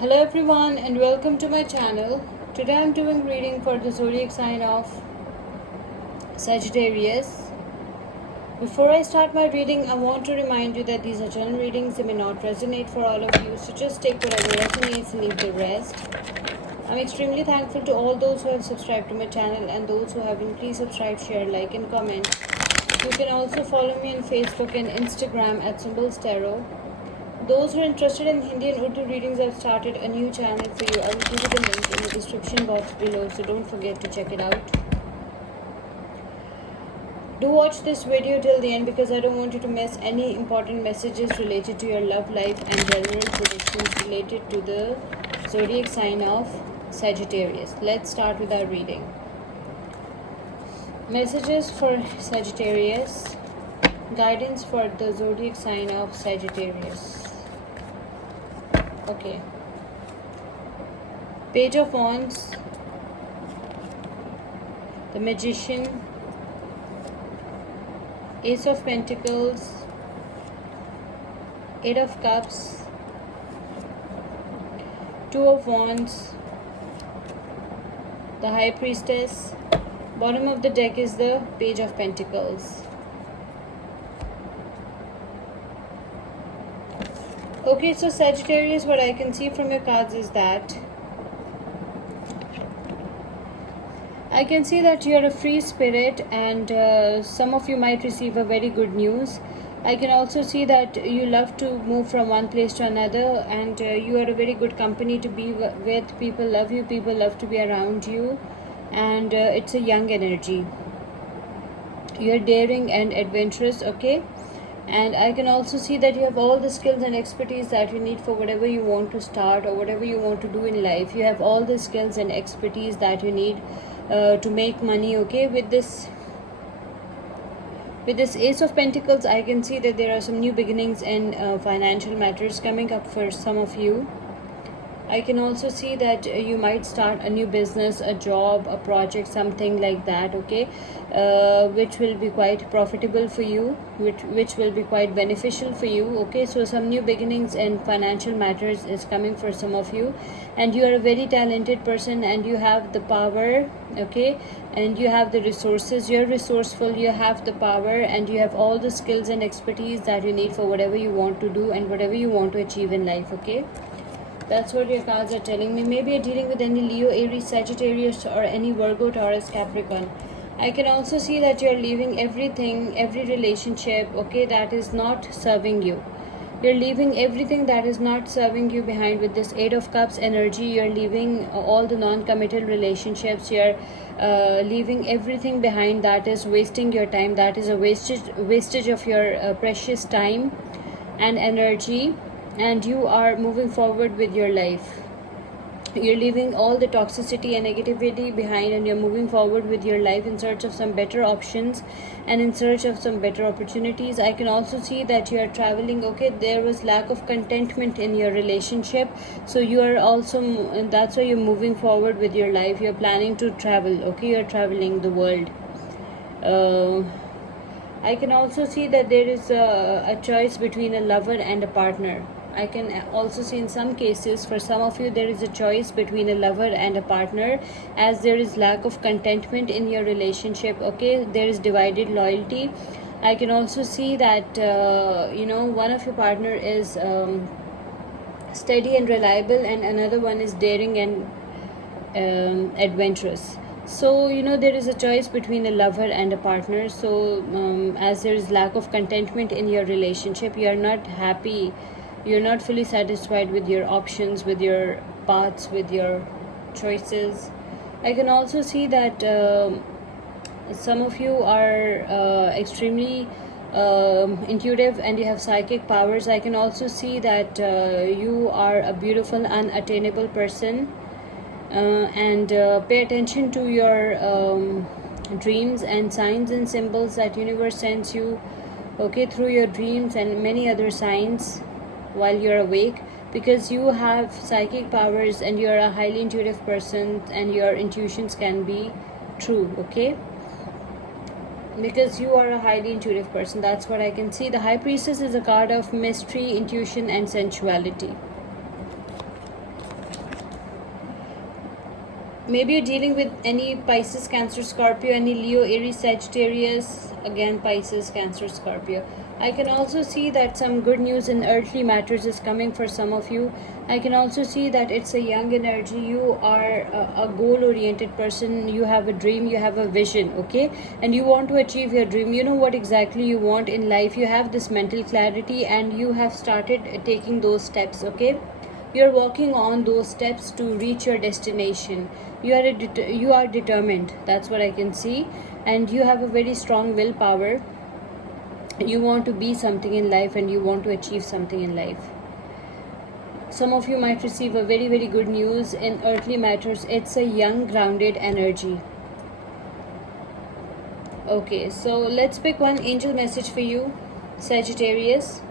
Hello everyone and welcome to my channel. Today I'm doing reading for the zodiac sign of Sagittarius. Before I start my reading, I want to remind you that these are general readings. They may not resonate for all of you, so just take whatever resonates and leave the rest. I'm extremely thankful to all those who have subscribed to my channel and those who haven't. Please subscribe, share, like and comment. You can also follow me on Facebook and Instagram at Symbols Tarot. Those who are interested in Hindi and Urdu readings, I've started a new channel for you. I will give you the link in the description box below, so don't forget to check it out. Do watch this video till the end because I don't want you to miss any important messages related to your love life and general predictions related to the zodiac sign of Sagittarius. Let's start with our reading. Messages for Sagittarius. Guidance for the zodiac sign of Sagittarius. Okay. Page of Wands, the Magician, Ace of Pentacles, Eight of Cups, Two of Wands, the High Priestess. Bottom of the deck is the Page of Pentacles. Okay, so Sagittarius, what I can see from your cards is that I can see that you are a free spirit and some of you might receive a very good news. I can also see that you love to move from one place to another and you are a very good company to be with. People love you, people love to be around you, and it's a young energy. You're daring and adventurous, okay? And I can also see that you have all the skills and expertise that you need for whatever you want to start or whatever you want to do in life. You have all the skills and expertise that you need to make money, okay? With this Ace of Pentacles, I can see that there are some new beginnings in financial matters coming up for some of you. I can also see that you might start a new business, a job, a project, something like that, okay, which will be quite profitable for you, which will be quite beneficial for you, okay. So some new beginnings in financial matters is coming for some of you, and you are a very talented person and you have the power, okay, and you have the resources. You're resourceful, you have the power, and you have all the skills and expertise that you need for whatever you want to do and whatever you want to achieve in life, okay. That's what your cards are telling me. Maybe you're dealing with any Leo, Aries, Sagittarius, or any Virgo, Taurus, Capricorn. I can also see that you're leaving everything, every relationship, okay, that is not serving you. You're leaving everything that is not serving you behind with this Eight of Cups energy. You're leaving all the non-committal relationships. You're leaving everything behind that is wasting your time. That is a wastage of your precious time and energy. And you are moving forward with your life. You're leaving all the toxicity and negativity behind and you're moving forward with your life in search of some better options and in search of some better opportunities. I can also see that you are traveling, okay. There was lack of contentment in your relationship, so you are also, that's why you're moving forward with your life. You're planning to travel, okay. You're traveling the world. I can also see that there is a choice between a lover and a partner. I can also see in some cases for some of you there is a choice between a lover and a partner, as there is lack of contentment in your relationship, okay. There is divided loyalty. I can also see that one of your partner is steady and reliable and another one is daring and adventurous. So there is a choice between a lover and a partner. So as there is lack of contentment in your relationship, you are not happy, you're not fully satisfied with your options, with your paths, with your choices. I can also see that some of you are extremely intuitive and you have psychic powers. I can also see that you are a beautiful unattainable person, and pay attention to your dreams and signs and symbols that universe sends you, okay, through your dreams and many other signs while you're awake, because you have psychic powers and you're a highly intuitive person and your intuitions can be true, okay, because you are a highly intuitive person. That's what I can see. The High Priestess is a card of mystery, intuition and sensuality. Maybe you're dealing with any Pisces, Cancer, Scorpio, any Leo, Aries, Sagittarius, again Pisces, Cancer, Scorpio. I can also see that some good news in earthly matters is coming for some of you. I can also see that it's a young energy. You are a goal-oriented person. You have a dream, you have a vision, okay? And you want to achieve your dream. You know what exactly you want in life. You have this mental clarity and you have started taking those steps, okay? You're walking on those steps to reach your destination. You are determined. That's what I can see. And you have a very strong willpower. You want to be something in life and you want to achieve something in life. Some of you might receive a very, very good news in earthly matters. It's a young, grounded energy. Okay, so let's pick one angel message for you, Sagittarius.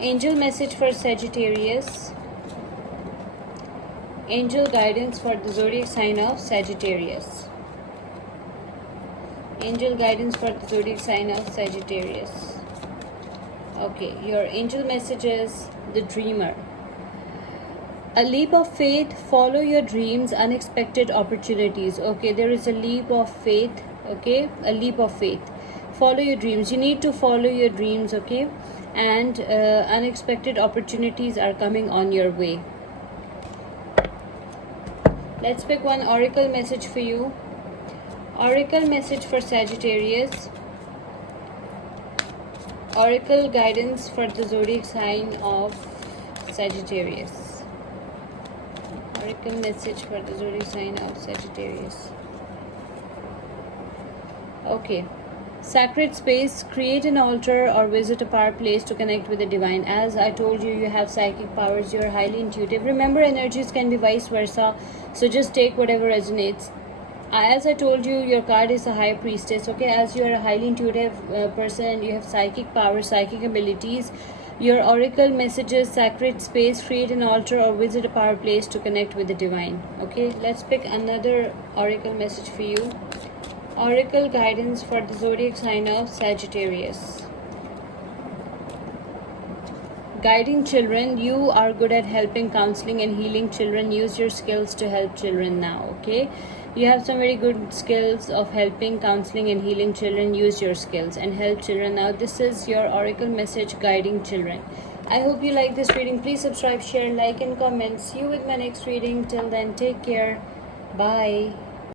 Angel message for Sagittarius. Angel guidance for the zodiac sign of Sagittarius. Angel guidance for the zodiac sign of Sagittarius. Okay, your angel message is the dreamer. A leap of faith, follow your dreams, unexpected opportunities. Okay, there is a leap of faith. Okay, a leap of faith. Follow your dreams. You need to follow your dreams, okay? And unexpected opportunities are coming on your way. Let's pick one oracle message for you. Oracle message for Sagittarius. Oracle guidance for the zodiac sign of Sagittarius. Oracle message for the zodiac sign of Sagittarius. Okay. Sacred space, create an altar or visit a power place to connect with the divine. As I told you, you have psychic powers, you are highly intuitive. Remember, energies can be vice versa, so just take whatever resonates. As I told you, your card is a high priestess, okay? As you are a highly intuitive person, you have psychic powers, psychic abilities. Your oracle messages, sacred space, create an altar or visit a power place to connect with the divine. Okay, let's pick another oracle message for you. Oracle guidance for the zodiac sign of Sagittarius. Guiding children, you are good at helping, counseling and healing children. Use your skills to help children now, okay? You have some very good skills of helping, counseling and healing children. Use your skills and help children now. This is your oracle message, guiding children. I hope you like this reading. Please subscribe, share, like and comment. See you with my next reading. Till then, take care. Bye.